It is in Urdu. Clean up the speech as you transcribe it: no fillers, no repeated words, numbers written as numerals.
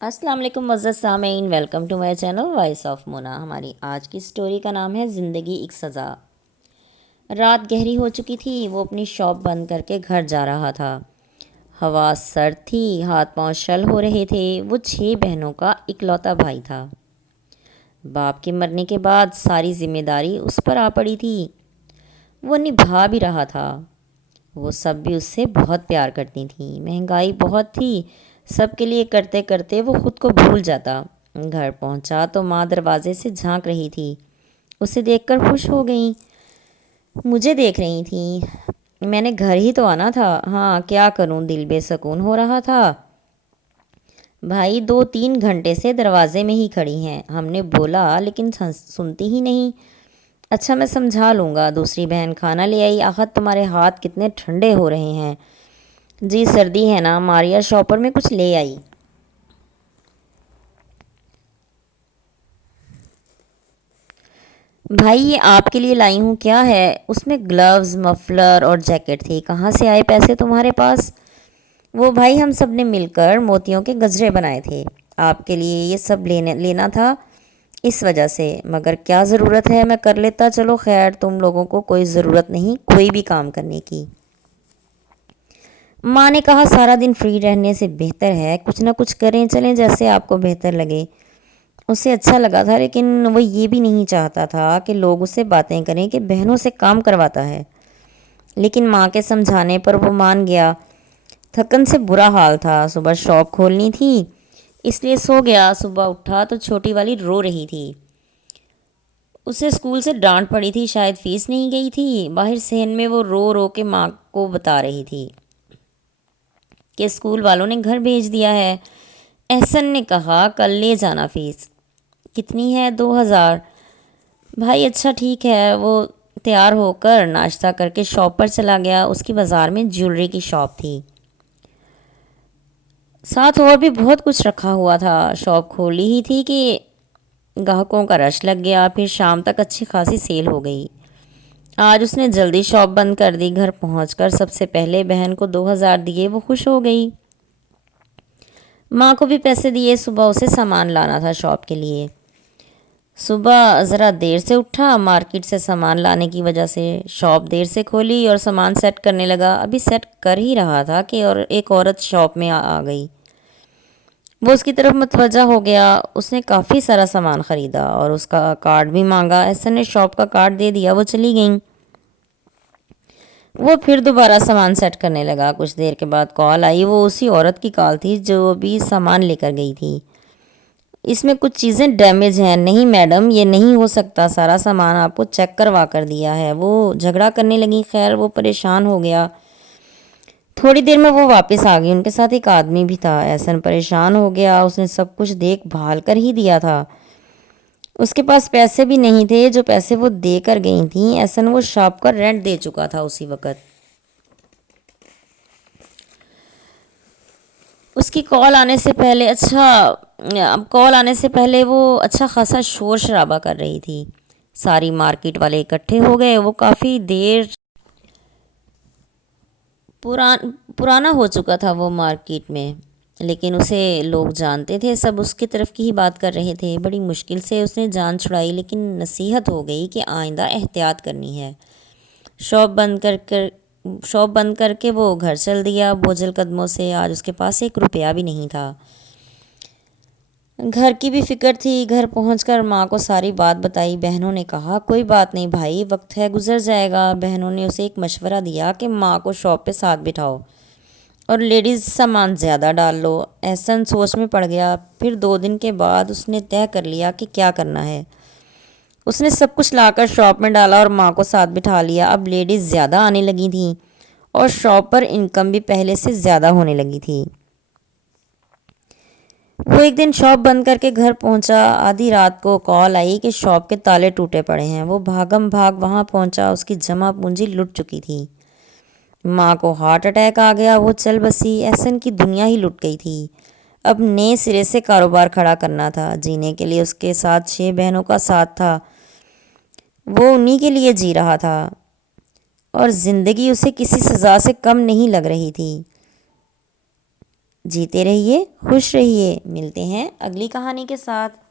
السلام علیکم معزز سامعین، welcome to my channel voice of Mona. ہماری آج کی سٹوری کا نام ہے زندگی ایک سزا۔ رات گہری ہو چکی تھی، وہ اپنی شاپ بند کر کے گھر جا رہا تھا۔ ہوا سرد تھی، ہاتھ پاؤں شل ہو رہے تھے۔ وہ 6 بہنوں کا اکلوتا بھائی تھا۔ باپ کے مرنے کے بعد ساری ذمہ داری اس پر آ پڑی تھی۔ وہ نبھا بھی رہا تھا۔ وہ سب بھی اس سے بہت پیار کرتی تھیں۔ مہنگائی بہت تھی، سب کے لیے کرتے کرتے وہ خود کو بھول جاتا۔ گھر پہنچا تو ماں دروازے سے جھانک رہی تھی۔ اسے دیکھ کر خوش ہو گئیں۔ مجھے دیکھ رہی تھیں، میں نے گھر ہی تو آنا تھا۔ ہاں کیا کروں، دل بے سکون ہو رہا تھا۔ بھائی 2-3 گھنٹے سے دروازے میں ہی کھڑی ہیں، ہم نے بولا لیکن سنتی ہی نہیں۔ اچھا میں سمجھا لوں گا۔ دوسری بہن کھانا لے آئی۔ آخر تمہارے ہاتھ کتنے ٹھنڈے ہو رہے ہیں۔ جی سردی ہے نا، ماریا شاپر میں کچھ لے آئی۔ بھائی یہ آپ کے لیے لائی ہوں، کیا ہے؟ اس میں گلوز، مفلر اور جیکٹ تھی۔ کہاں سے آئے پیسے تمہارے پاس؟ وہ بھائی ہم سب نے مل کر موتیوں کے گجرے بنائے تھے، آپ کے لیے یہ سب لینا تھا اس وجہ سے۔ مگر کیا ضرورت ہے، میں کر لیتا۔ چلو خیر، تم لوگوں کو کوئی ضرورت نہیں کوئی بھی کام کرنے کی۔ ماں نے کہا سارا دن فری رہنے سے بہتر ہے کچھ نہ کچھ کریں، چلیں جیسے آپ کو بہتر لگے۔ اسے اچھا لگا تھا، لیکن وہ یہ بھی نہیں چاہتا تھا کہ لوگ اسے باتیں کریں کہ بہنوں سے کام کرواتا ہے۔ لیکن ماں کے سمجھانے پر وہ مان گیا۔ تھکن سے برا حال تھا، صبح شاپ کھولنی تھی اس لیے سو گیا۔ صبح اٹھا تو چھوٹی والی رو رہی تھی۔ اسے اسکول سے ڈانٹ پڑی تھی، شاید فیس نہیں گئی تھی۔ باہر صحن میں وہ رو رو کے ماں کو بتا رہی تھی کہ اسکول والوں نے گھر بھیج دیا ہے۔ احسن نے کہا کل لے جانا فیس۔ کتنی ہے؟ 2000۔ بھائی اچھا ٹھیک ہے۔ وہ تیار ہو کر ناشتہ کر کے شاپ پر چلا گیا۔ اس کی بازار میں جیولری کی شاپ تھی، ساتھ اور بھی بہت کچھ رکھا ہوا تھا۔ شاپ کھولی ہی تھی کہ گاہکوں کا رش لگ گیا، پھر شام تک اچھی خاصی سیل ہو گئی۔ آج اس نے جلدی شاپ بند کر دی۔ گھر پہنچ کر سب سے پہلے بہن کو 2000 دیے، وہ خوش ہو گئی۔ ماں کو بھی پیسے دیے، صبح اسے سامان لانا تھا شاپ کے لیے۔ صبح ذرا دیر سے اٹھا، مارکیٹ سے سامان لانے کی وجہ سے شاپ دیر سے کھولی اور سامان سیٹ کرنے لگا۔ ابھی سیٹ کر ہی رہا تھا کہ اور ایک عورت شاپ میں آ گئی۔ وہ اس کی طرف متوجہ ہو گیا۔ اس نے کافی سارا سامان خریدا اور اس کا کارڈ بھی مانگا۔ احسن نے شاپ کا کارڈ دے دیا، وہ چلی گئیں۔ وہ پھر دوبارہ سامان سیٹ کرنے لگا۔ کچھ دیر کے بعد کال آئی۔ وہ اسی عورت کی کال تھی جو ابھی سامان لے کر گئی تھی۔ اس میں کچھ چیزیں ڈیمیج ہیں۔ نہیں میڈم یہ نہیں ہو سکتا، سارا سامان آپ کو چیک کروا کر دیا ہے۔ وہ جھگڑا کرنے لگی۔ خیر وہ پریشان ہو گیا۔ تھوڑی دیر میں وہ واپس آ گئی، ان کے ساتھ ایک آدمی بھی تھا۔ احسن پریشان ہو گیا، اس نے سب کچھ دیکھ بھال کر ہی دیا تھا۔ اس کے پاس پیسے بھی نہیں تھے، جو پیسے وہ دے کر گئی تھیں احسن وہ شاپ کا رینٹ دے چکا تھا اسی وقت۔ اس کی کال آنے سے پہلے وہ اچھا خاصا شور شرابہ کر رہی تھی۔ ساری مارکیٹ والے اکٹھے ہو گئے۔ وہ کافی دیر پرانا ہو چکا تھا وہ مارکیٹ میں، لیکن اسے لوگ جانتے تھے، سب اس کی طرف کی ہی بات کر رہے تھے۔ بڑی مشکل سے اس نے جان چھڑائی، لیکن نصیحت ہو گئی کہ آئندہ احتیاط کرنی ہے۔ شاپ بند کر کے وہ گھر چل دیا بوجھل قدموں سے۔ آج اس کے پاس 1 روپیہ بھی نہیں تھا۔ گھر کی بھی فکر تھی۔ گھر پہنچ کر ماں کو ساری بات بتائی۔ بہنوں نے کہا کوئی بات نہیں بھائی، وقت ہے گزر جائے گا۔ بہنوں نے اسے ایک مشورہ دیا کہ ماں کو شاپ پہ ساتھ بٹھاؤ اور لیڈیز سامان زیادہ ڈال لو۔ احسن سوچ میں پڑ گیا۔ پھر 2 دن کے بعد اس نے طے کر لیا کہ کیا کرنا ہے۔ اس نے سب کچھ لا کر شاپ میں ڈالا اور ماں کو ساتھ بٹھا لیا۔ اب لیڈیز زیادہ آنے لگی تھیں اور شاپ پر انکم بھی پہلے سے زیادہ ہونے لگی تھی۔ وہ ایک دن شاپ بند کر کے گھر پہنچا۔ آدھی رات کو کال آئی کہ شاپ کے تالے ٹوٹے پڑے ہیں۔ وہ بھاگم بھاگ وہاں پہنچا۔ اس کی جمع پونجی لٹ چکی تھی۔ ماں کو ہارٹ اٹیک آ گیا، وہ چل بسی۔ احسن کی دنیا ہی لٹ گئی تھی۔ اب نئے سرے سے کاروبار کھڑا کرنا تھا۔ جینے کے لیے اس کے ساتھ 6 بہنوں کا ساتھ تھا، وہ انہی کے لیے جی رہا تھا اور زندگی اسے کسی سزا سے کم نہیں لگ رہی تھی۔ جیتے رہیے، خوش رہیے۔ ملتے ہیں اگلی کہانی کے ساتھ۔